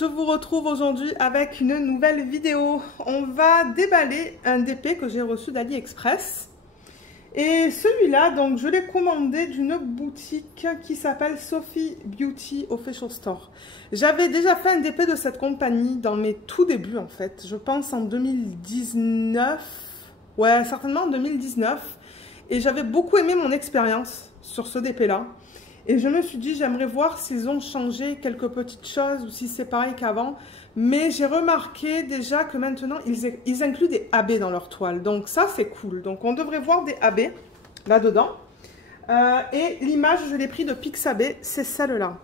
je vous retrouve aujourd'hui avec une nouvelle vidéo. On va déballer un DP que j'ai reçu d'AliExpress. Et celui-là, donc je l'ai commandé d'une boutique qui s'appelle Sophie Beauty Official Store. J'avais déjà fait un DP de cette compagnie dans mes tout débuts en fait. Je pense en 2019. Ouais, certainement en 2019. Et j'avais beaucoup aimé mon expérience sur ce DP-là. Et je me suis dit, j'aimerais voir s'ils ont changé quelques petites choses ou si c'est pareil qu'avant. Mais j'ai remarqué déjà que maintenant, ils incluent des AB dans leur toile. Donc ça, c'est cool. Donc on devrait voir des AB là-dedans. Et l'image, je l'ai pris de Pixabay, c'est celle-là.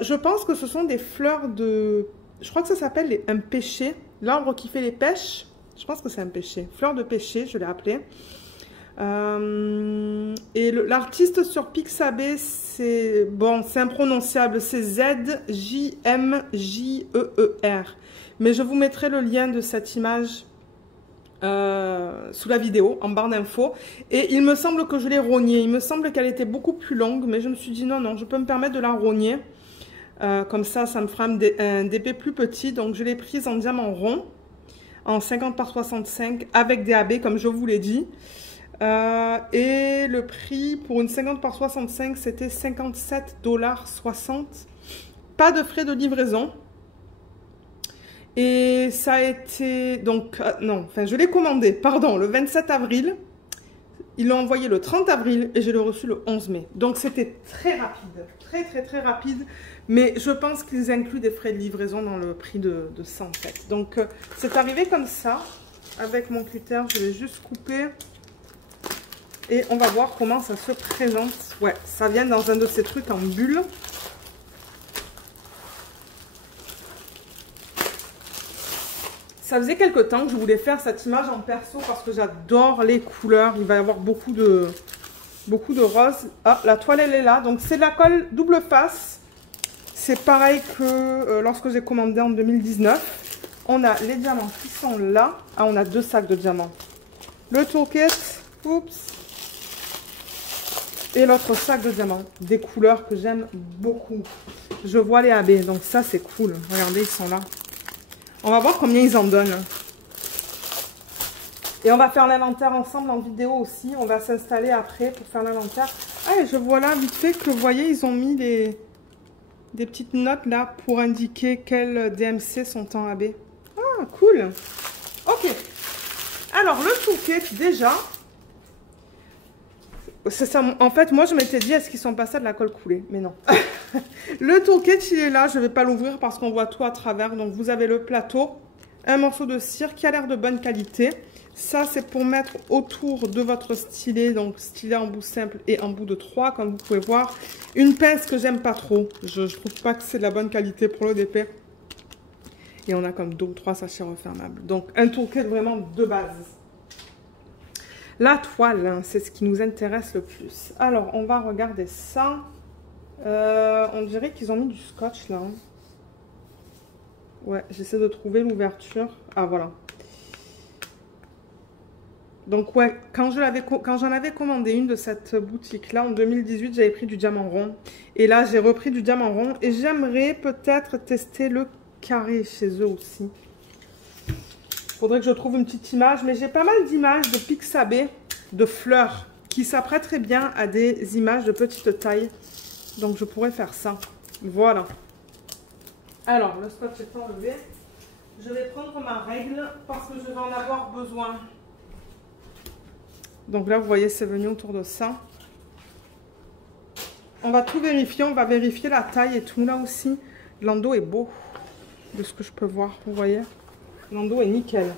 Je pense que ce sont des fleurs de... Je crois que ça s'appelle un pêcher. L'arbre qui fait les pêches. Je pense que c'est un pêcher. Fleur de pêcher, je l'ai appelé. Et l'artiste sur Pixabay, c'est bon, c'est imprononçable, c'est Z-J-M-J-E-E-R. Mais je vous mettrai le lien de cette image sous la vidéo, en barre d'infos. Et il me semble que je l'ai rognée. Il me semble qu'elle était beaucoup plus longue, mais je me suis dit non, je peux me permettre de la rogner. Comme ça me fera un DP plus petit. Donc je l'ai prise en diamant rond, en 50 par 65, avec des AB, comme je vous l'ai dit. Et le prix pour une 50 par 65 c'était 57,60 $. Pas de frais de livraison. Et ça a été donc je l'ai commandé, pardon, le 27 avril. Ils l'ont envoyé le 30 avril et je l'ai reçu le 11 mai. Donc c'était très rapide, très rapide. Mais je pense qu'ils incluent des frais de livraison dans le prix de ça en fait. Donc c'est arrivé comme ça. Avec mon cutter, je vais juste couper. Et on va voir comment ça se présente. Ouais, ça vient dans un de ces trucs en bulle. Ça faisait quelque temps que je voulais faire cette image en perso parce que j'adore les couleurs. Il va y avoir beaucoup de rose. Ah, la toile, elle est là. Donc, c'est de la colle double face. C'est pareil que lorsque j'ai commandé en 2019. On a les diamants qui sont là. Ah, on a 2 sacs de diamants. Le toolkit. Oups. Et l'autre sac de diamants, des couleurs que j'aime beaucoup. Je vois les AB, donc ça c'est cool. Regardez, ils sont là. On va voir combien ils en donnent. Et on va faire l'inventaire ensemble en vidéo aussi. On va s'installer après pour faire l'inventaire. Ah, et je vois là vite fait que vous voyez, ils ont mis des petites notes là pour indiquer quels DMC sont en AB. Ah, cool. Ok. Alors, le toolkit, déjà... Ça, en fait, moi, je m'étais dit, est-ce qu'ils sont passés à de la colle coulée? Mais non. Le toolkit, il est là. Je ne vais pas l'ouvrir parce qu'on voit tout à travers. Donc, vous avez le plateau, un morceau de cire qui a l'air de bonne qualité. Ça, c'est pour mettre autour de votre stylet. Donc, stylet en bout simple et en bout de 3, comme vous pouvez voir. Une pince que j'aime pas trop. Je ne trouve pas que c'est de la bonne qualité pour le DP. Et on a comme 2 ou 3 sachets refermables. Donc, un toolkit vraiment de base. La toile, hein, c'est ce qui nous intéresse le plus. Alors, on va regarder ça. On dirait qu'ils ont mis du scotch là. Ouais, j'essaie de trouver l'ouverture. Ah, voilà. Donc, ouais, quand j'en avais commandé une de cette boutique-là, en 2018, j'avais pris du diamant rond. Et là, j'ai repris du diamant rond. Et j'aimerais peut-être tester le carré chez eux aussi. Faudrait que je trouve une petite image, mais j'ai pas mal d'images de Pixabay, de fleurs, qui s'apprêtent très bien à des images de petite taille. Donc je pourrais faire ça. Voilà. Alors, le scotch est enlevé. Je vais prendre ma règle parce que je vais en avoir besoin. Donc là, vous voyez, c'est venu autour de ça. On va tout vérifier. On va vérifier la taille et tout là aussi. L'endos est beau, de ce que je peux voir, vous voyez. L'endos est nickel.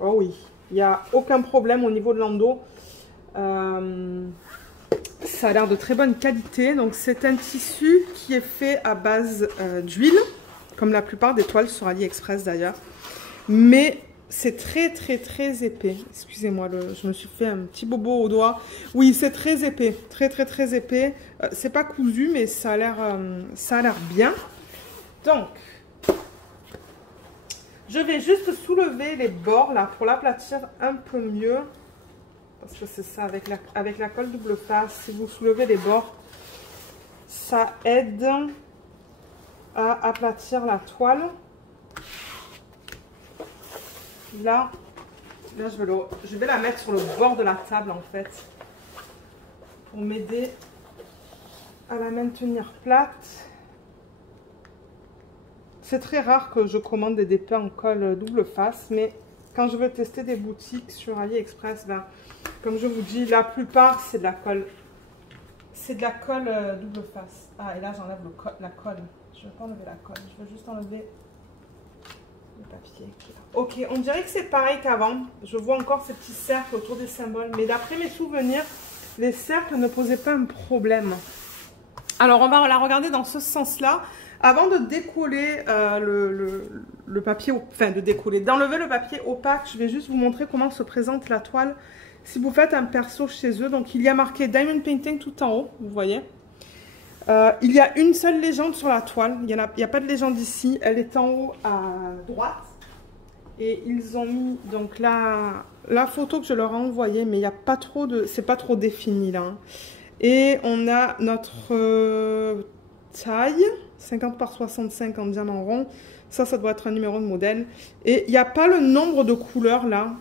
Oh oui, il n'y a aucun problème au niveau de l'endos. Ça a l'air de très bonne qualité. Donc c'est un tissu qui est fait à base d'huile, comme la plupart des toiles sur AliExpress d'ailleurs. Mais c'est très épais. Excusez-moi, je me suis fait un petit bobo au doigt. Oui, c'est très épais, très épais. C'est pas cousu, mais ça a l'air bien. Donc je vais juste soulever les bords là pour l'aplatir un peu mieux. Parce que c'est ça, avec la colle double face, si vous soulevez les bords, ça aide à aplatir la toile. Là je vais la mettre sur le bord de la table en fait, pour m'aider à la maintenir plate. C'est très rare que je commande des dépêts en colle double face, mais quand je veux tester des boutiques sur AliExpress, ben, comme je vous dis, la plupart c'est de la colle. C'est de la colle double face. Ah, et là j'enlève la colle. Je ne vais pas enlever la colle, je veux juste enlever le papier qui est là. Ok, on dirait que c'est pareil qu'avant. Je vois encore ces petits cercles autour des symboles, mais d'après mes souvenirs, les cercles ne posaient pas un problème. Alors on va la regarder dans ce sens-là. Avant de décoller le papier, enfin de décoller, d'enlever le papier opaque, je vais juste vous montrer comment se présente la toile. Si vous faites un perso chez eux, donc il y a marqué Diamond Painting tout en haut, vous voyez. Il y a une seule légende sur la toile, il n'y a pas de légende ici, elle est en haut à droite. Et ils ont mis donc la photo que je leur ai envoyée, mais il n'y a pas trop de, c'est pas trop défini là. Hein. Et on a notre taille, 50 par 65 en diamant rond. Ça doit être un numéro de modèle. Et il n'y a pas le nombre de couleurs là.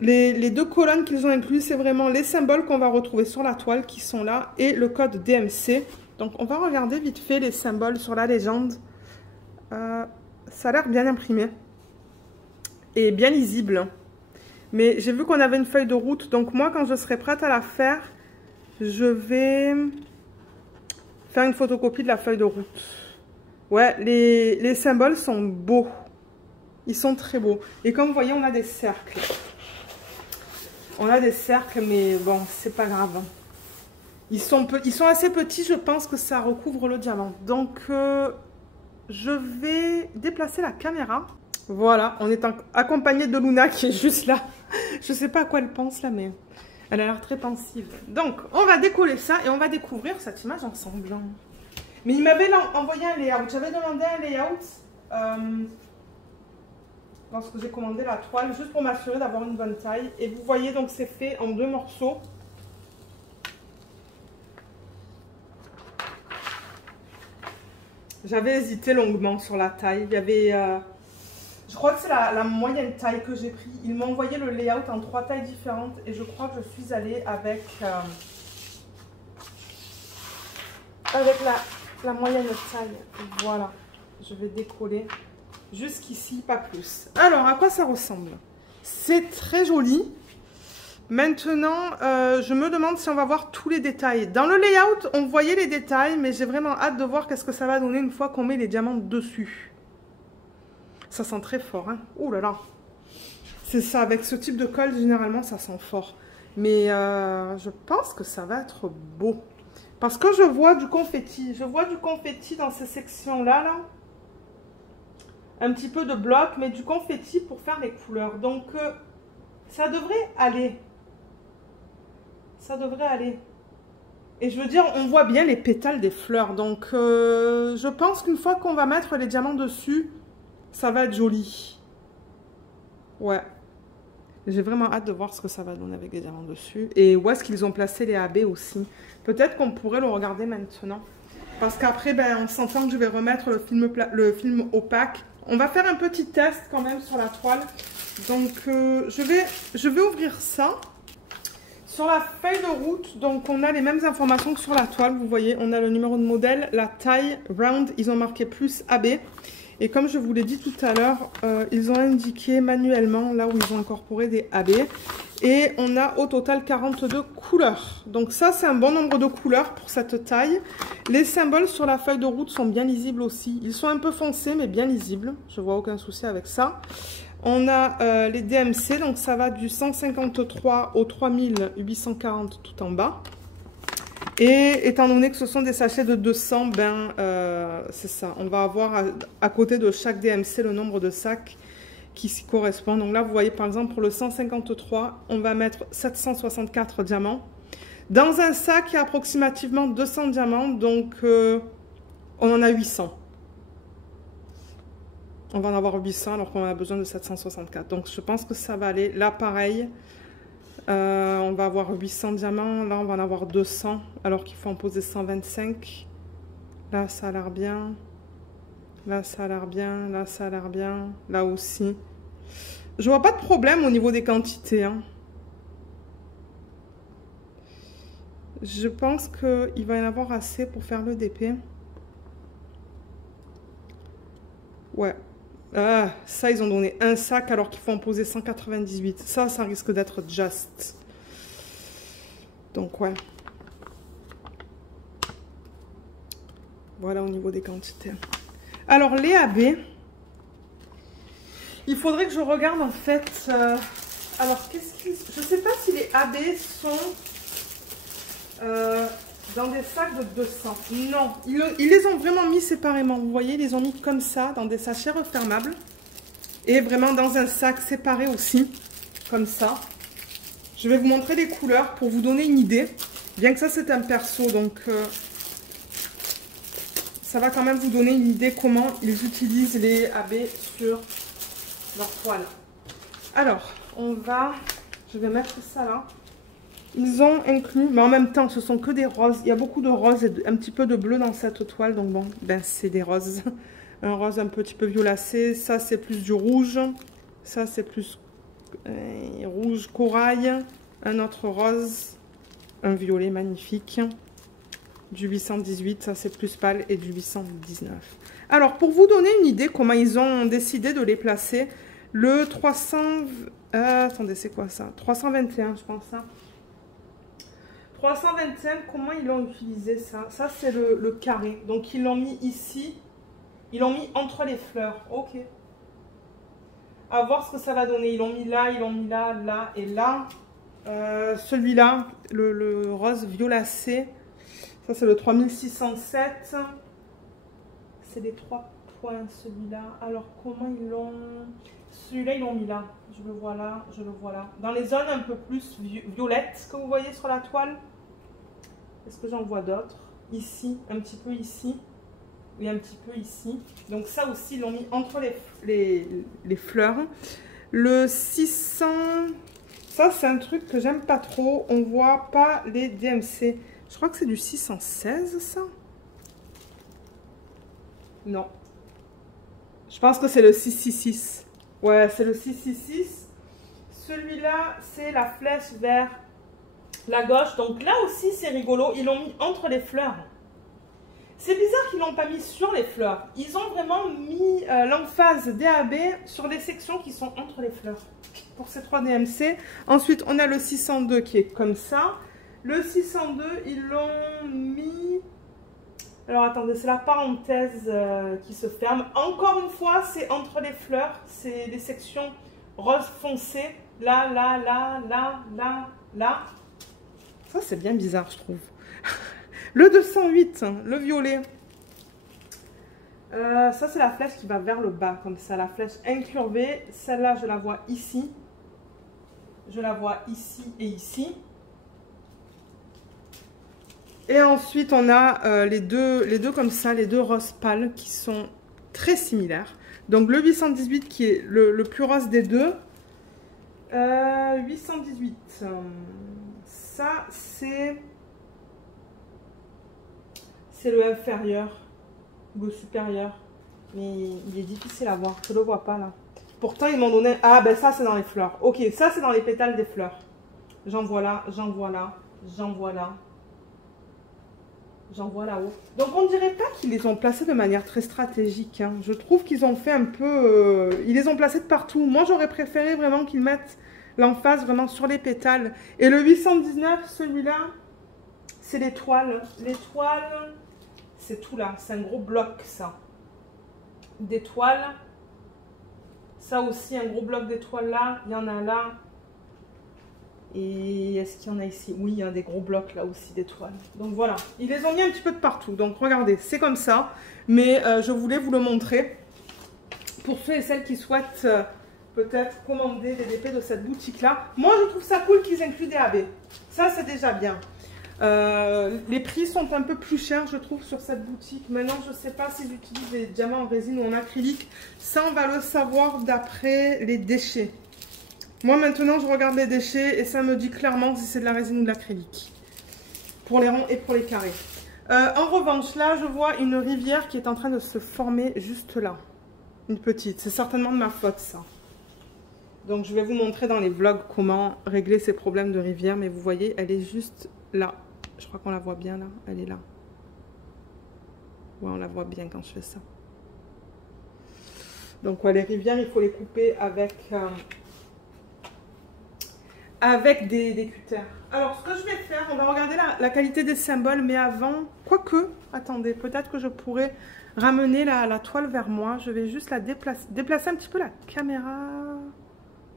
Les deux colonnes qu'ils ont inclus, c'est vraiment les symboles qu'on va retrouver sur la toile qui sont là et le code DMC. Donc on va regarder vite fait les symboles sur la légende. Ça a l'air bien imprimé et bien lisible. Mais j'ai vu qu'on avait une feuille de route. Donc moi, quand je serai prête à la faire, je vais faire une photocopie de la feuille de route. Ouais, les symboles sont beaux. Ils sont très beaux. Et comme vous voyez, on a des cercles. On a des cercles, mais bon, c'est pas grave. Ils sont assez petits, je pense que ça recouvre le diamant. Donc, je vais déplacer la caméra. Voilà, on est accompagné de Luna qui est juste là. Je sais pas à quoi elle pense là, mais elle a l'air très pensive. Donc, on va décoller ça et on va découvrir cette image ensemble. Mais il m'avait envoyé un layout. J'avais demandé un layout lorsque j'ai commandé la toile, juste pour m'assurer d'avoir une bonne taille. Et vous voyez, donc c'est fait en 2 morceaux. J'avais hésité longuement sur la taille. Il y avait, je crois que c'est la moyenne taille que j'ai pris. Ils m'ont envoyé le layout en 3 tailles différentes et je crois que je suis allée avec la moyenne taille. Voilà, je vais décoller jusqu'ici, pas plus. Alors, à quoi ça ressemble? C'est très joli. Maintenant, je me demande si on va voir tous les détails. Dans le layout, on voyait les détails, mais j'ai vraiment hâte de voir qu'est-ce que ça va donner une fois qu'on met les diamants dessus. Ça sent très fort, hein. Ouh là là. C'est ça, avec ce type de colle, généralement, ça sent fort. Mais je pense que ça va être beau. Parce que je vois du confetti. Je vois du confetti dans ces sections-là, là. Un petit peu de bloc, mais du confetti pour faire les couleurs. Donc, ça devrait aller. Ça devrait aller. Et je veux dire, on voit bien les pétales des fleurs. Donc, je pense qu'une fois qu'on va mettre les diamants dessus, ça va être joli. Ouais. J'ai vraiment hâte de voir ce que ça va donner avec les diamants dessus. Et où est-ce qu'ils ont placé les AB aussi. Peut-être qu'on pourrait le regarder maintenant. Parce qu'après, ben, on s'entend que je vais remettre le film opaque. On va faire un petit test quand même sur la toile. Donc, je vais ouvrir ça. Sur la feuille de route, donc on a les mêmes informations que sur la toile. Vous voyez, on a le numéro de modèle, la taille, round, ils ont marqué plus AB. Et comme je vous l'ai dit tout à l'heure, ils ont indiqué manuellement là où ils ont incorporé des AB. Et on a au total 42 couleurs. Donc ça, c'est un bon nombre de couleurs pour cette taille. Les symboles sur la feuille de route sont bien lisibles aussi. Ils sont un peu foncés, mais bien lisibles. Je vois aucun souci avec ça. On a les DMC, donc ça va du 153 au 3840 tout en bas. Et étant donné que ce sont des sachets de 200, ben c'est ça. On va avoir à côté de chaque DMC le nombre de sacs qui s'y correspondent. Donc là, vous voyez par exemple pour le 153, on va mettre 764 diamants. Dans un sac, il y a approximativement 200 diamants, donc on en a 800. On va en avoir 800 alors qu'on a besoin de 764. Donc je pense que ça va aller. Là pareil, on va avoir 800 diamants. Là on va en avoir 200 alors qu'il faut en poser 125. Là ça a l'air bien. Là, ça a l'air bien. Là, ça a l'air bien. Là aussi. Je vois pas de problème au niveau des quantités. Hein. Je pense qu'il va y en avoir assez pour faire le DP. Ouais. Ah, ça, ils ont donné un sac alors qu'il faut en poser 198. Ça risque d'être just. Donc, ouais. Voilà au niveau des quantités. Alors, les AB. Il faudrait que je regarde en fait. Alors, qu'est-ce qu'ils... Je sais pas si les AB sont dans des sacs de 200. Non, ils les ont vraiment mis séparément. Vous voyez, ils les ont mis comme ça, dans des sachets refermables. Et vraiment dans un sac séparé aussi, comme ça. Je vais vous montrer les couleurs pour vous donner une idée. Bien que ça, c'est un perso, donc... ça va quand même vous donner une idée comment ils utilisent les AB sur leur toile. Alors, je vais mettre ça là. Ils ont inclus, mais en même temps, ce sont que des roses. Il y a beaucoup de roses et un petit peu de bleu dans cette toile. Donc bon, ben c'est des roses. Un rose un petit peu violacé. Ça, c'est plus du rouge. Ça, c'est plus rouge corail. Un autre rose. Un violet magnifique. Du 818, ça c'est plus pâle, et du 819. Alors, pour vous donner une idée comment ils ont décidé de les placer, le 300... attendez, c'est quoi ça? 321, je pense, ça. 321, comment ils l'ont utilisé, ça? Ça, c'est le carré. Donc, ils l'ont mis ici. Ils l'ont mis entre les fleurs. Ok. À voir ce que ça va donner. Ils l'ont mis là, là et là. Celui-là, le rose violacé. Ça, c'est le 3607. C'est les 3 points, celui-là. Alors, comment ils l'ont... Celui-là, ils l'ont mis là. Je le vois là, je le vois là. Dans les zones un peu plus violettes que vous voyez sur la toile. Est-ce que j'en vois d'autres? Ici, un petit peu ici. Et un petit peu ici. Donc, ça aussi, ils l'ont mis entre les fleurs. Le 600... Ça, c'est un truc que j'aime pas trop. On voit pas les DMC. Je crois que c'est du 616, ça? Non. Je pense que c'est le 666. Ouais, c'est le 666. Celui-là, c'est la flèche vers la gauche. Donc là aussi, c'est rigolo. Ils l'ont mis entre les fleurs. C'est bizarre qu'ils ne l'ont pas mis sur les fleurs. Ils ont vraiment mis l'emphase DAB sur les sections qui sont entre les fleurs. Pour ces 3 DMC. Ensuite, on a le 602 qui est comme ça. Le 602, ils l'ont mis... Alors, attendez, c'est la parenthèse qui se ferme. Encore une fois, c'est entre les fleurs. C'est des sections rose foncé. Là, là, là, là, là, là. Ça, c'est bien bizarre, je trouve. Le 208, le violet. Ça, c'est la flèche qui va vers le bas, comme ça. La flèche incurvée. Celle-là, je la vois ici. Je la vois ici et ici. Et ensuite, on a les deux comme ça, les deux roses pâles qui sont très similaires. Donc, le 818 qui est le plus rose des deux. 818. Ça, c'est le inférieur ou le supérieur. Mais il est difficile à voir. Je ne le vois pas là. Pourtant, ils m'ont donné... Ah, ben ça, c'est dans les fleurs. Ok, ça, c'est dans les pétales des fleurs. J'en vois là, j'en vois là, j'en vois là. J'en vois là-haut. Donc, on ne dirait pas qu'ils les ont placés de manière très stratégique. Hein. Je trouve qu'ils ont fait un peu... ils les ont placés de partout. Moi, j'aurais préféré vraiment qu'ils mettent l'emphase vraiment sur les pétales. Et le 819, celui-là, c'est les toiles. Les toiles, c'est tout là. C'est un gros bloc, ça. Des toiles. Ça aussi, un gros bloc d'étoiles là. Il y en a là. Et est-ce qu'il y en a ici? Oui, il y a des gros blocs là aussi d'étoiles. Donc voilà, ils les ont mis un petit peu de partout. Donc regardez, c'est comme ça. Mais je voulais vous le montrer. Pour ceux et celles qui souhaitent peut-être commander des DP de cette boutique-là. Moi, je trouve ça cool qu'ils incluent des AB. Ça, c'est déjà bien. Les prix sont un peu plus chers, je trouve, sur cette boutique. Maintenant, je ne sais pas s'ils utilisent des diamants en résine ou en acrylique. Ça, on va le savoir d'après les déchets. Moi, maintenant, je regarde les déchets et ça me dit clairement si c'est de la résine ou de l'acrylique. Pour les ronds et pour les carrés. En revanche, là, je vois une rivière qui est en train de se former juste là. Une petite. C'est certainement de ma faute, ça. Donc, je vais vous montrer dans les vlogs comment régler ces problèmes de rivière. Mais vous voyez, elle est juste là. Je crois qu'on la voit bien, là. Elle est là. Ouais, on la voit bien quand je fais ça. Donc, ouais, les rivières, il faut les couper avec des cutters. Alors, ce que je vais faire, on va regarder la qualité des symboles, mais avant, quoique, attendez, peut-être que je pourrais ramener la toile vers moi. Je vais juste la déplacer un petit peu la caméra,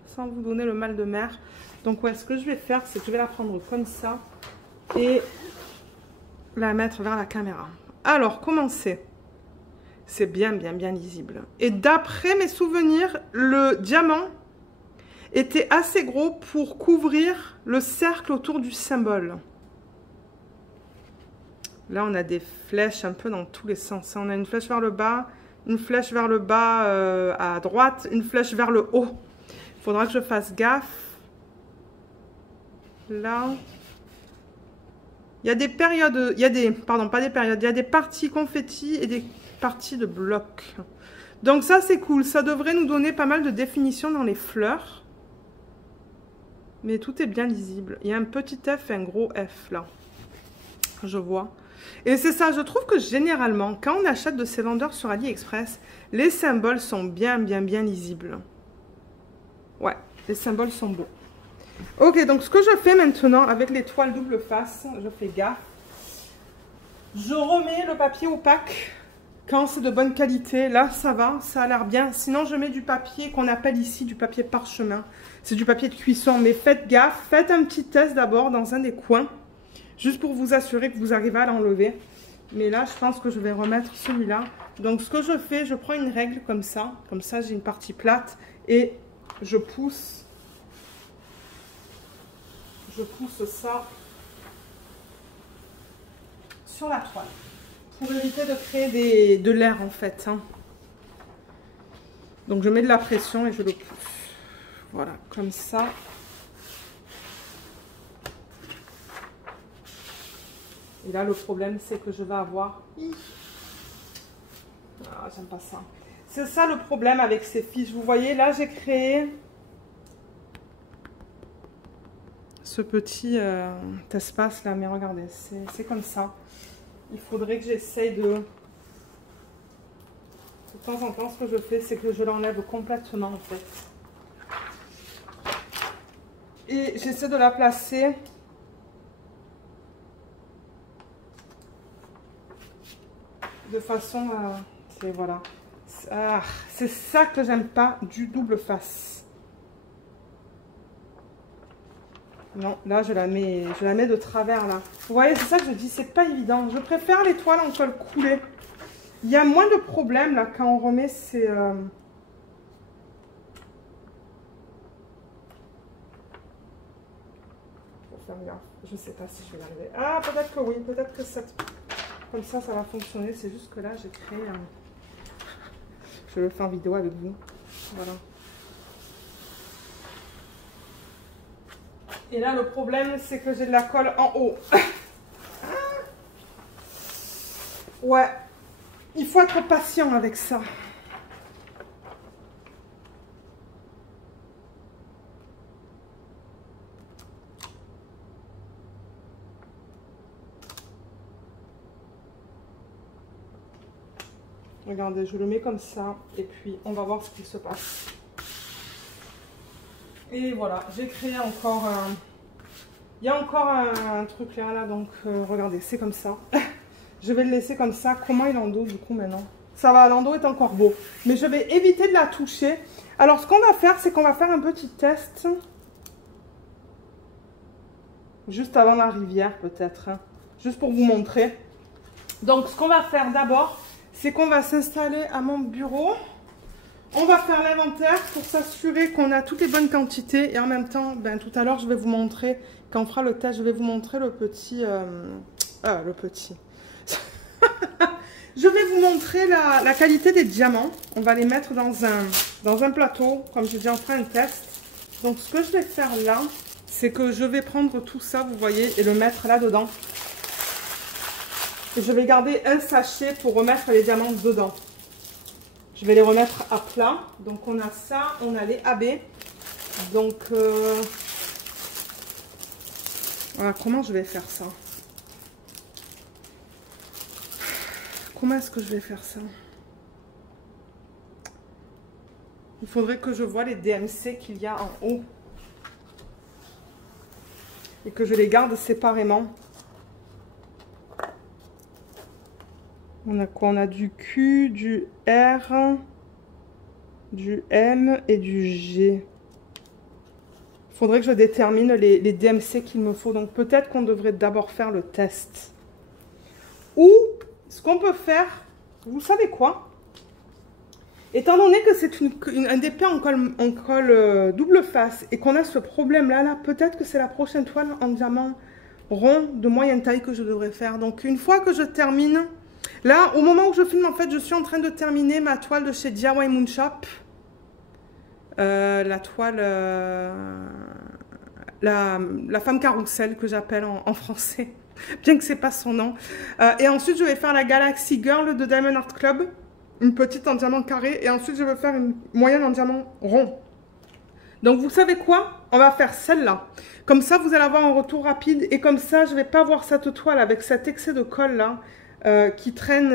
sans vous donner le mal de mer. Donc, ouais, ce que je vais faire, c'est que je vais la prendre comme ça et la mettre vers la caméra. Alors, comment c'est? C'est bien lisible. Et d'après mes souvenirs, le diamant était assez gros pour couvrir le cercle autour du symbole. Là, on a des flèches un peu dans tous les sens. On a une flèche vers le bas, une flèche vers le bas à droite, une flèche vers le haut. Il faudra que je fasse gaffe. Là, il y a des périodes, pardon, pas des périodes, il y a des parties confetti et des parties de blocs. Donc ça, c'est cool. Ça devrait nous donner pas mal de définition dans les fleurs. Mais tout est bien lisible. Il y a un petit F et un gros F là. Je vois. Et c'est ça, je trouve que généralement, quand on achète de ces vendeurs sur AliExpress, les symboles sont bien lisibles. Ouais, les symboles sont beaux. Ok, donc ce que je fais maintenant avec les toiles double face, je fais gaffe. Je remets le papier opaque quand c'est de bonne qualité. Là, ça va, ça a l'air bien. Sinon, je mets du papier qu'on appelle ici du papier parchemin. C'est du papier de cuisson, mais faites gaffe. Faites un petit test d'abord dans un des coins, juste pour vous assurer que vous arrivez à l'enlever. Mais là, je pense que je vais remettre celui-là. Donc, ce que je fais, je prends une règle comme ça. Comme ça, j'ai une partie plate et je pousse. Je pousse ça sur la toile pour éviter de créer de l'air en fait. Hein. Donc, je mets de la pression et je le pousse. Voilà, comme ça. Et là, le problème, c'est que je vais avoir... Ah, j'aime pas ça. C'est ça le problème avec ces fiches. Vous voyez, là, j'ai créé ce petit espace là. Mais regardez, c'est comme ça. Il faudrait que j'essaye de temps en temps, ce que je fais, c'est que je l'enlève complètement, en fait. Et j'essaie de la placer de façon à... Voilà. C'est ça que j'aime pas du double face. Non, là je la mets de travers là. Vous voyez, c'est ça que je dis, c'est pas évident. Je préfère les toiles en colle coulée. Il y a moins de problèmes là quand on remet ces... Je sais pas si je vais l'arriver. Ah, peut-être que oui, peut-être que ça... Comme ça va fonctionner. C'est juste que là, j'ai créé un... Je le fais en vidéo avec vous. Voilà. Et là, le problème, c'est que j'ai de la colle en haut. Ouais. Il faut être patient avec ça. Regardez, je le mets comme ça et puis on va voir ce qui se passe. Et voilà, j'ai créé encore un... Il y a encore un truc là, donc regardez, c'est comme ça. Je vais le laisser comme ça. Comment il endos du coup maintenant? Ça va, l'endos est encore beau. Mais je vais éviter de la toucher. Alors ce qu'on va faire, c'est qu'on va faire un petit test. Juste avant la rivière peut-être. Hein. Juste pour vous montrer. Donc ce qu'on va faire d'abord, c'est qu'on va s'installer à mon bureau. On va faire l'inventaire pour s'assurer qu'on a toutes les bonnes quantités. Et en même temps, ben, tout à l'heure, je vais vous montrer, quand on fera le test, je vais vous montrer le petit... Je vais vous montrer la qualité des diamants. On va les mettre dans un plateau, comme j'ai dit, on fera un test. Donc ce que je vais faire là, c'est que je vais prendre tout ça, vous voyez, et le mettre là-dedans. Et je vais garder un sachet pour remettre les diamants dedans. Je vais les remettre à plat. Donc on a ça, on a les AB. Donc voilà, comment je vais faire ça? Comment est-ce que je vais faire ça? Il faudrait que je voie les DMC qu'il y a en haut. Et que je les garde séparément. On a quoi? On a du Q, du R, du M et du G. Il faudrait que je détermine les DMC qu'il me faut. Donc peut-être qu'on devrait d'abord faire le test. Ou ce qu'on peut faire, vous savez quoi? Étant donné que c'est un DP en colle double face et qu'on a ce problème-là, peut-être que c'est la prochaine toile en diamant rond de moyenne taille que je devrais faire. Donc une fois que je termine, là au moment où je filme en fait je suis en train de terminer ma toile de chez DIY Moon Shop. La toile, la femme carrousel que j'appelle en français, bien que c'est pas son nom. Et ensuite je vais faire la Galaxy Girl de Diamond Art Club. Une petite en diamant carré et ensuite je vais faire une moyenne en diamant rond. Donc vous savez quoi? On va faire celle-là. Comme ça vous allez avoir un retour rapide et comme ça je ne vais pas voir cette toile avec cet excès de colle là qui traîne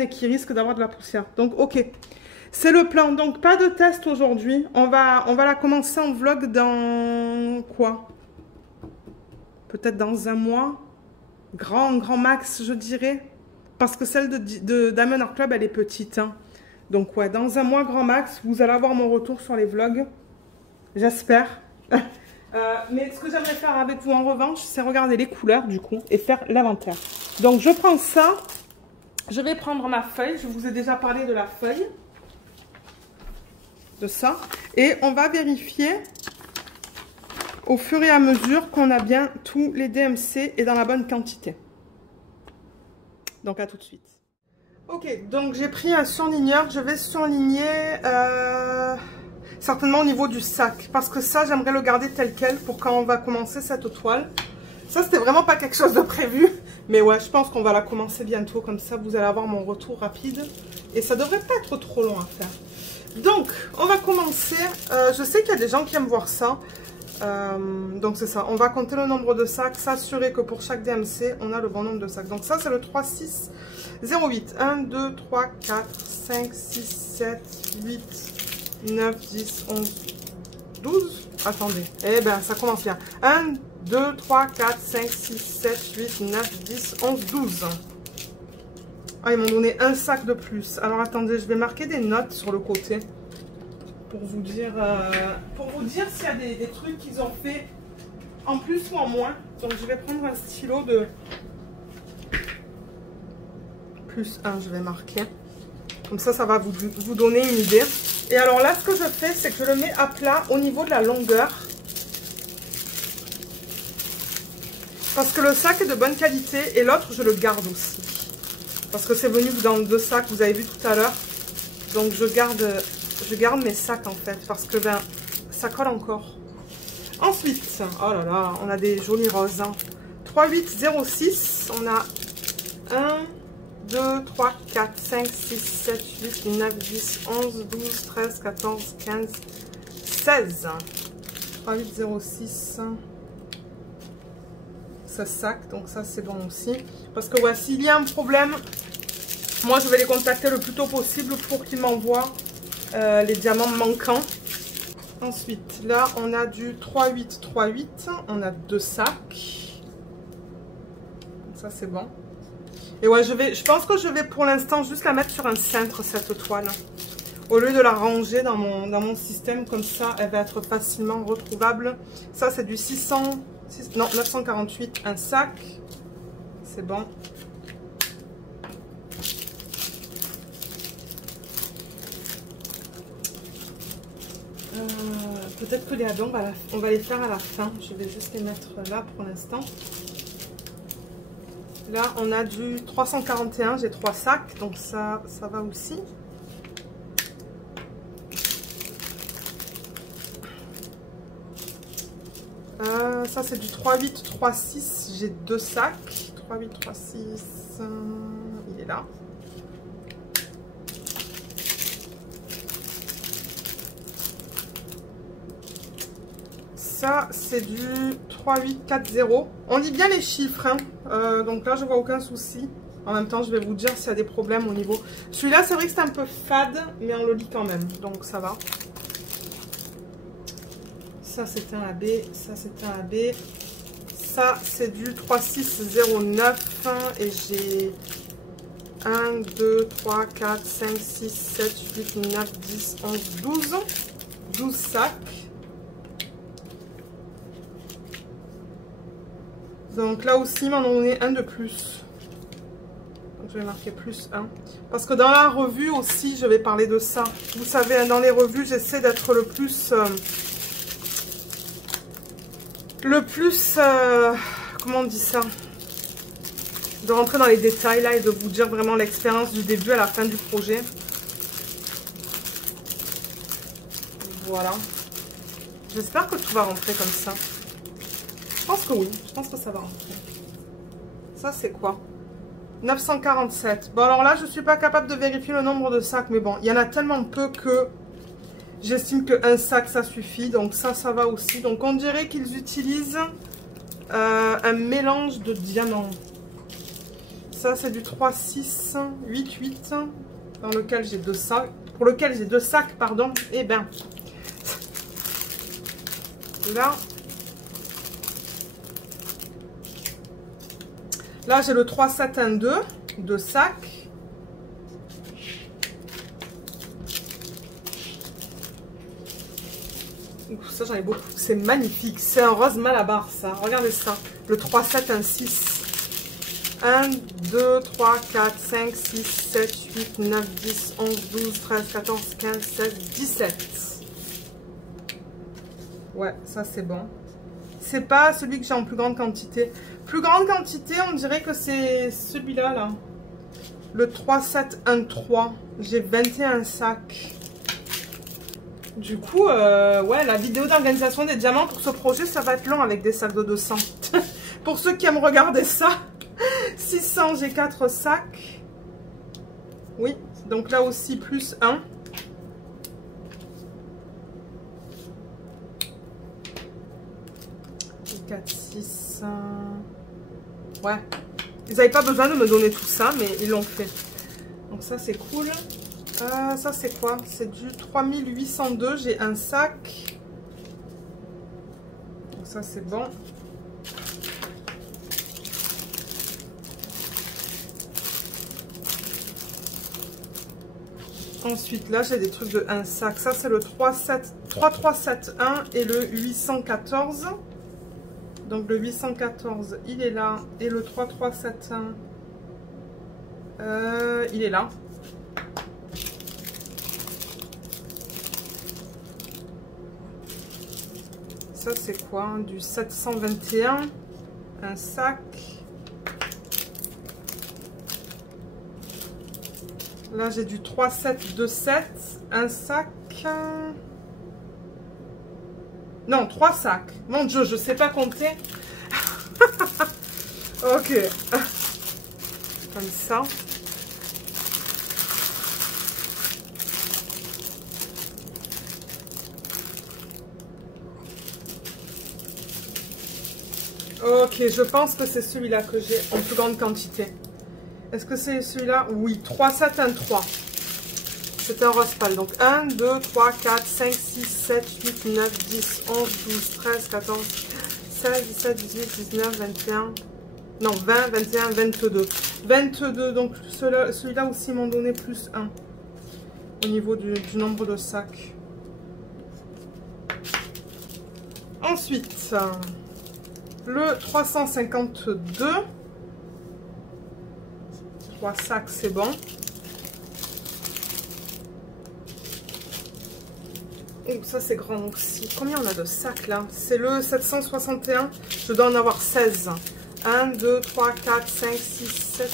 et qui risque d'avoir de la poussière. Donc ok, c'est le plan. Donc pas de test aujourd'hui. On va la commencer en vlog dans quoi? Peut-être dans un mois. Grand max je dirais. Parce que celle de Diamond Art Club, elle est petite. Hein. Donc, ouais, dans un mois grand max, vous allez avoir mon retour sur les vlogs. J'espère. Mais ce que j'aimerais faire avec vous en revanche, c'est regarder les couleurs du coup et faire l'inventaire. Donc, je prends ça. Je vais prendre ma feuille. Je vous ai déjà parlé de la feuille. De ça. Et on va vérifier au fur et à mesure qu'on a bien tous les DMC et dans la bonne quantité. Donc à tout de suite. Ok, donc j'ai pris un surligneur. Je vais surligner certainement au niveau du sac. Parce que ça, j'aimerais le garder tel quel pour quand on va commencer cette toile. Ça, c'était vraiment pas quelque chose de prévu. Mais ouais, je pense qu'on va la commencer bientôt. Comme ça, vous allez avoir mon retour rapide. Et ça devrait pas être trop long à faire. Donc, on va commencer. Je sais qu'il y a des gens qui aiment voir ça. Donc c'est ça, on va compter le nombre de sacs, s'assurer que pour chaque DMC on a le bon nombre de sacs. Donc ça c'est le 3, 6, 0, 8, 1, 2, 3, 4, 5, 6, 7, 8, 9, 10, 11, 12. Attendez, eh ben ça commence bien. 1, 2, 3, 4, 5, 6, 7, 8, 9, 10, 11, 12. Ah, ils m'ont donné un sac de plus. Alors attendez, je vais marquer des notes sur le côté. Pour vous dire s'il y a des trucs qu'ils ont fait en plus ou en moins. Donc je vais prendre un stylo de plus 1, je vais marquer. Comme ça, ça va vous donner une idée. Et alors là, ce que je fais, c'est que je le mets à plat au niveau de la longueur. Parce que le sac est de bonne qualité et l'autre, je le garde aussi. Parce que c'est venu dans 2 sacs, vous avez vu tout à l'heure. Donc je garde mes sacs en fait, parce que ben, ça colle encore. Ensuite, oh là là, on a des jolis roses. Hein. 3, 8, 0, 6. On a 1, 2, 3, 4, 5, 6, 7, 8, 9, 10, 11, 12, 13, 14, 15, 16. 3, 8, 0, 6. Ce sac, donc ça c'est bon aussi. Parce que ouais, s'il y a un problème, moi je vais les contacter le plus tôt possible pour qu'ils m'envoient les diamants manquants. Ensuite, là, on a du 3-8, 3-8. On a 2 sacs. Ça, c'est bon. Et ouais, je pense que je vais pour l'instant juste la mettre sur un cintre, cette toile. Au lieu de la ranger dans mon système, comme ça, elle va être facilement retrouvable. Ça, c'est du 948, un sac. C'est bon. Peut-être que les addons, on va les faire à la fin. Je vais juste les mettre là pour l'instant. Là, on a du 341. J'ai 3 sacs, donc ça va aussi. Ça, c'est du 3,8, 3,6. J'ai 2 sacs. 3, 8, 3, 6. Il est là. Ça, c'est du 3, 8, 4, 0. On lit bien les chiffres, hein. Donc là, je vois aucun souci. En même temps, je vais vous dire s'il y a des problèmes au niveau... Celui-là, c'est vrai que c'est un peu fade, mais on le lit quand même. Donc, ça va. Ça, c'est un AB. Ça, c'est un AB. Ça, c'est du 3, 6, 0, 9. Et j'ai 1, 2, 3, 4, 5, 6, 7, 8, 9, 10, 11, 12. 12 sacs. Donc là aussi, ils m'en ont donné un de plus. Donc je vais marquer plus 1. Parce que dans la revue aussi, je vais parler de ça. Vous savez, dans les revues, j'essaie d'être le plus... comment on dit ça? De rentrer dans les détails là et de vous dire vraiment l'expérience du début à la fin du projet. Voilà. J'espère que tout va rentrer comme ça. Je pense que oui, je pense que ça va rentrer. Ça, c'est quoi? 947. Bon, alors là, je ne suis pas capable de vérifier le nombre de sacs, mais bon, il y en a tellement peu que j'estime qu'un sac, ça suffit. Donc ça, ça va aussi. Donc on dirait qu'ils utilisent un mélange de diamants. Ça, c'est du 3, 6, 8, 8, dans lequel j'ai 2 sacs. Pour lequel j'ai 2 sacs, pardon. Eh ben, là, j'ai le 3, 7, 1, 2, 2 sacs. Ouf, ça, j'en ai beaucoup. C'est magnifique. C'est un rose malabar, ça. Regardez ça. Le 3, 7, 1, 6. 1, 2, 3, 4, 5, 6, 7, 8, 9, 10, 11, 12, 13, 14, 15, 16, 17. Ouais, ça, c'est bon. C'est pas celui que j'ai en plus grande quantité. Plus grande quantité, on dirait que c'est celui-là, là. Le 3, 7, 1, 3. J'ai 21 sacs. Du coup, ouais, la vidéo d'organisation des diamants pour ce projet, ça va être long avec des sacs de 200. Pour ceux qui aiment regarder ça, 600, j'ai 4 sacs. Oui, donc là aussi, plus 1. Et 4, 6... Ouais. Ils n'avaient pas besoin de me donner tout ça, mais ils l'ont fait. Donc ça, c'est cool. Ça, c'est quoi? C'est du 3802. J'ai un sac. Donc ça, c'est bon. Ensuite, là, j'ai des trucs de un sac. Ça, c'est le 3371 et le 814. Donc, le 814, il est là. Et le 3371, il est là. Ça, c'est quoi? Du 721. Un sac. Là, j'ai du 3727. Un sac. Non, 3 sacs. Mon Dieu, je sais pas compter. Ok. Comme ça. Ok, je pense que c'est celui-là que j'ai en plus grande quantité. Est-ce que c'est celui-là? Oui, 3, 7, 1, 3. C'est un rose pâle. Donc 1, 2, 3, 4, 5, 6, 7, 8, 9, 10, 11, 12, 13, 14, 16, 17, 18, 19, 21. Non, 20, 21, 22. 22, donc celui-là aussi m'ont donné plus 1. Au niveau du nombre de sacs. Ensuite, le 352. 3 sacs, c'est bon. Oh, ça c'est grand aussi. Combien on a de sacs là? C'est le 761. Je dois en avoir 16. 1, 2, 3, 4, 5, 6, 7,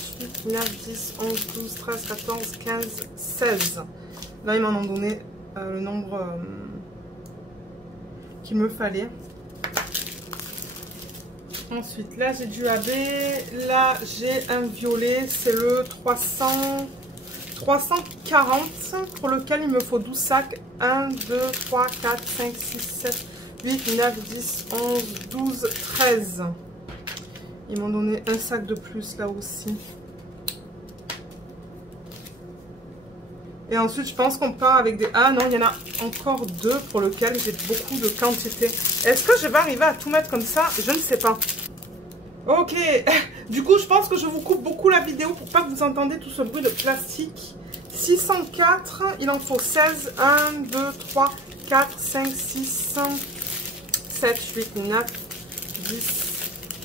8, 9, 10, 11, 12, 13, 14, 15, 16. Là, ils m'en ont donné le nombre qu'il me fallait. Ensuite, là, j'ai du AB. Là, j'ai un violet. C'est le 340 pour lequel il me faut 12 sacs. 1, 2, 3, 4, 5, 6, 7, 8, 9, 10, 11, 12, 13. Ils m'ont donné un sac de plus là aussi. Et ensuite, je pense qu'on part avec des... Ah non, il y en a encore 2 pour lequel j'ai beaucoup de quantité. Est-ce que je vais arriver à tout mettre comme ça? Je ne sais pas. Ok. Du coup, je pense que je vous coupe beaucoup la vidéo pour pas que vous entendiez tout ce bruit de plastique. 604, il en faut 16. 1, 2, 3, 4, 5, 6, 7, 8, 9, 10,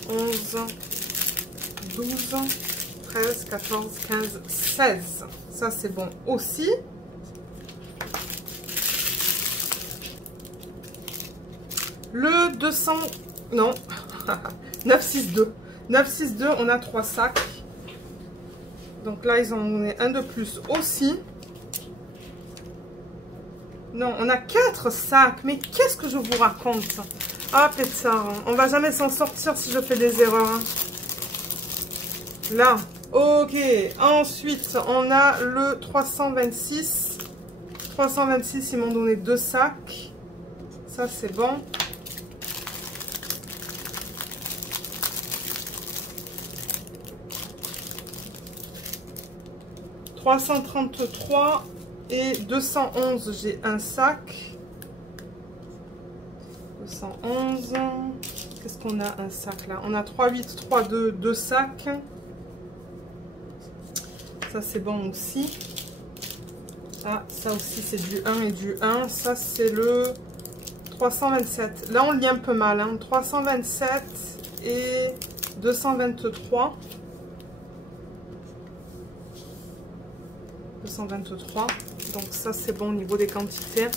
11, 12, 13, 14, 15, 16. Ça, c'est bon aussi. Le 200... Non. 962. 962, on a 3 sacs. Donc là, ils en ont donné un de plus aussi. Non, on a 4 sacs. Mais qu'est-ce que je vous raconte? Ah, pétard. On va jamais s'en sortir si je fais des erreurs. Là. Ok. Ensuite, on a le 326. 326, ils m'ont donné 2 sacs. Ça, c'est bon. « 333 et 211, j'ai un sac. 211. Qu'est-ce qu'on a un sac là? On a 3, 8, 3, 2, 2 sacs. Ça, c'est bon aussi. Ah, ça aussi, c'est du 1 et du 1. Ça, c'est le 327. Là, on lit un peu mal. Hein. 327 et 223. 223. Donc, ça, c'est bon au niveau des quantités.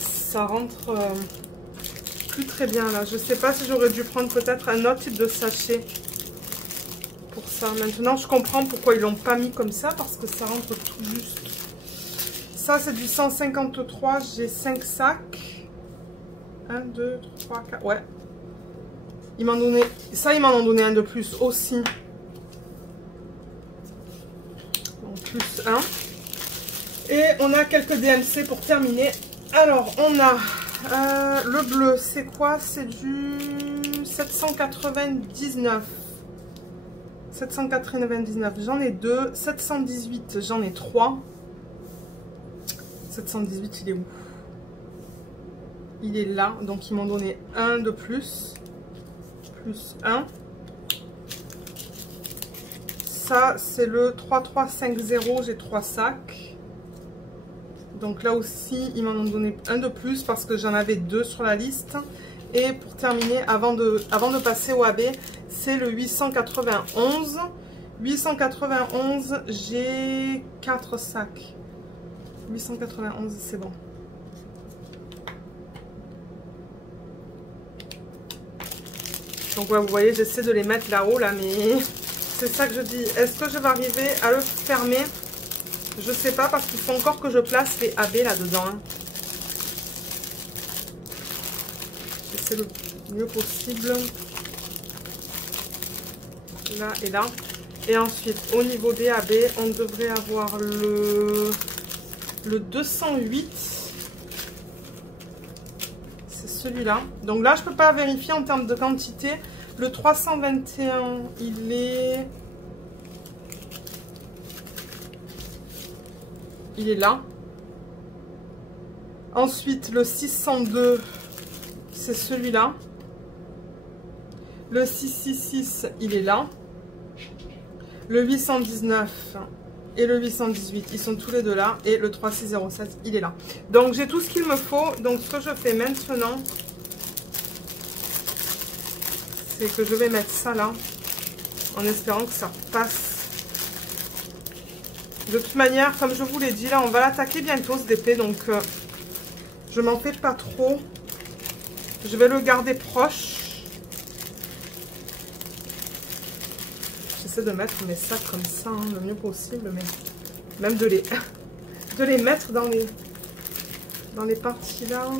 Ça rentre plus très bien là. Je sais pas si j'aurais dû prendre peut-être un autre type de sachet. Pour ça. Maintenant, je comprends pourquoi ils l'ont pas mis comme ça, parce que ça rentre tout juste. Ça, c'est du 153. J'ai 5 sacs. 1, 2, 3, 4. Ouais. Ils m'en donné... Ça, ils m'en ont donné un de plus aussi. Donc, plus 1. Et on a quelques DMC pour terminer. Alors, on a le bleu. C'est quoi? C'est du 799. 799, j'en ai 2. 718, j'en ai 3. 718, il est où? Il est là. Donc, ils m'ont donné un de plus. Plus 1. Ça, c'est le 3350. J'ai 3 sacs. Donc, là aussi, ils m'en ont donné un de plus parce que j'en avais 2 sur la liste. Et pour terminer, avant de passer au AB, c'est le 891. 891, j'ai 4 sacs. 891, c'est bon. Donc ouais, vous voyez, j'essaie de les mettre là-haut, là, mais c'est ça que je dis. Est-ce que je vais arriver à le fermer? Je sais pas, parce qu'il faut encore que je place les AB là-dedans. Hein. J'essaie le mieux possible. Là et là. Et ensuite, au niveau des AB, on devrait avoir le 208. C'est celui-là. Donc là, je peux pas vérifier en termes de quantité. Le 321, il est là. Ensuite, le 602, c'est celui-là. Le 666, il est là. Le 819 et le 818, ils sont tous les deux là. Et le 3607, il est là. Donc, j'ai tout ce qu'il me faut. Donc, ce que je fais maintenant, c'est que je vais mettre ça là, en espérant que ça passe. De toute manière, comme je vous l'ai dit, là, on va l'attaquer bientôt, ce DP. Donc, je m'en fais pas trop. Je vais le garder proche. J'essaie de mettre mes sacs comme ça, hein, le mieux possible, mais même de les mettre dans les parties là,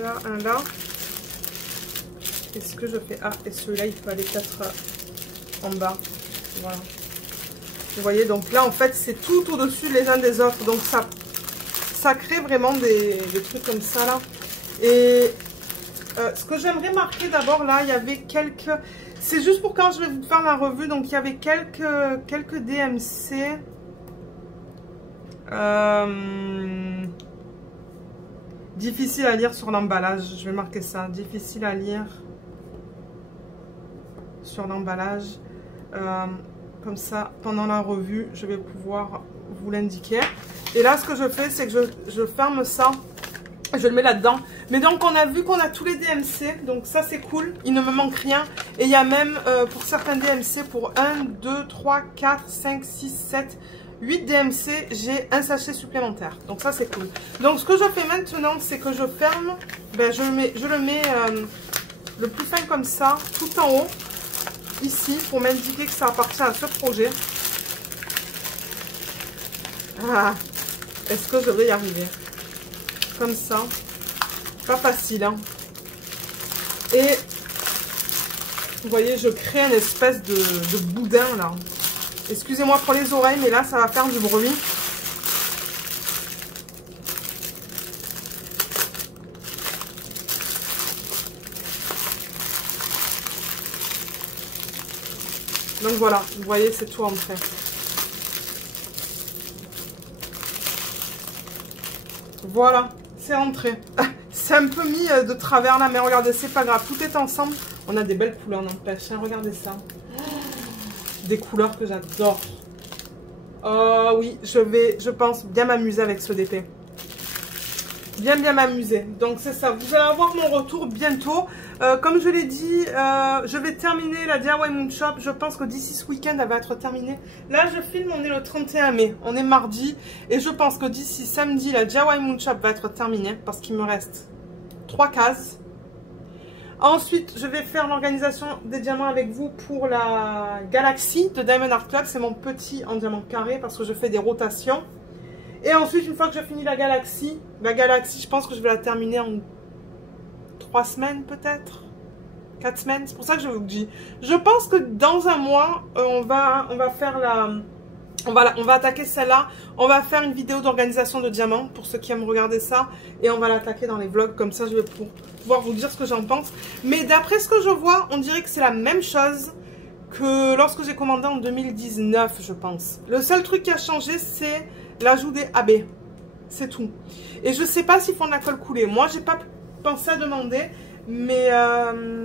là, un là. Et ce que je fais... Ah, et celui-là, il peut aller peut-être en bas. Voilà. Vous voyez, donc là, en fait, c'est tout au-dessus les uns des autres. Donc, ça crée vraiment des trucs comme ça, là. Et ce que j'aimerais marquer d'abord, là, il y avait quelques... C'est juste pour quand je vais vous faire la revue. Donc, il y avait quelques DMC. Difficile à lire sur l'emballage. Je vais marquer ça. Difficile à lire sur l'emballage. Comme ça, pendant la revue, je vais pouvoir vous l'indiquer. Et là, ce que je fais, c'est que je ferme ça. Je le mets là-dedans. Mais donc, on a vu qu'on a tous les DMC. Donc, ça, c'est cool. Il ne me manque rien. Et il y a même, pour certains DMC, pour 1, 2, 3, 4, 5, 6, 7, 8 DMC, j'ai un sachet supplémentaire. Donc, ça, c'est cool. Donc, ce que je fais maintenant, c'est que je ferme. Ben, je le mets le plus fin comme ça, tout en haut. Ici, pour m'indiquer que ça appartient à ce projet. Ah, est-ce que je vais y arriver? Comme ça. Pas facile, hein. Et, vous voyez, je crée une espèce de boudin, là. Excusez-moi pour les oreilles, mais là, ça va faire du bruit. Donc voilà, vous voyez, c'est tout en fait. Voilà, c'est rentré. C'est un peu mis de travers là, mais regardez, c'est pas grave, tout est ensemble. On a des belles couleurs, n'empêche, hein, regardez ça. Des couleurs que j'adore. Oh oui, je pense, bien m'amuser avec ce DP. Bien m'amuser. Donc c'est ça, vous allez avoir mon retour bientôt. Comme je l'ai dit, je vais terminer la DIY Moon Shop. Je pense que d'ici ce week-end, elle va être terminée. Là, je filme, on est le 31 mai. On est mardi. Et je pense que d'ici samedi, la DIY Moon Shop va être terminée. Parce qu'il me reste 3 cases. Ensuite, je vais faire l'organisation des diamants avec vous pour la Galaxy de Diamond Art Club. C'est mon petit en diamant carré parce que je fais des rotations. Et ensuite, une fois que j'ai fini la Galaxy, je pense que je vais la terminer en 3 semaines peut-être, 4 semaines. C'est pour ça que je vous dis. Je pense que dans un mois, on va faire on va attaquer celle-là. On va faire une vidéo d'organisation de diamants pour ceux qui aiment regarder ça. Et on va l'attaquer dans les vlogs. Comme ça, je vais pouvoir vous dire ce que j'en pense. Mais d'après ce que je vois, on dirait que c'est la même chose que lorsque j'ai commandé en 2019, je pense. Le seul truc qui a changé, c'est l'ajout des AB. C'est tout. Et je sais pas s'ils font de la colle coulée. Moi, j'ai pas pensé à demander. Mais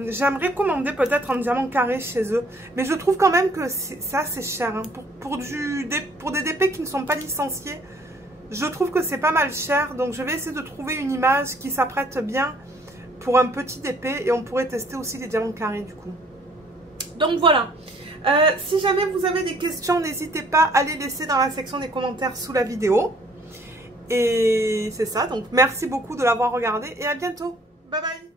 j'aimerais commander peut-être en diamant carré chez eux. Mais je trouve quand même que c'est assez cher. Hein. Pour des DP qui ne sont pas licenciés, je trouve que c'est pas mal cher. Donc je vais essayer de trouver une image qui s'apprête bien pour un petit DP. Et on pourrait tester aussi les diamants carrés du coup. Donc voilà. Si jamais vous avez des questions, n'hésitez pas à les laisser dans la section des commentaires sous la vidéo. Et c'est ça. Donc merci beaucoup de l'avoir regardé et à bientôt. Bye bye.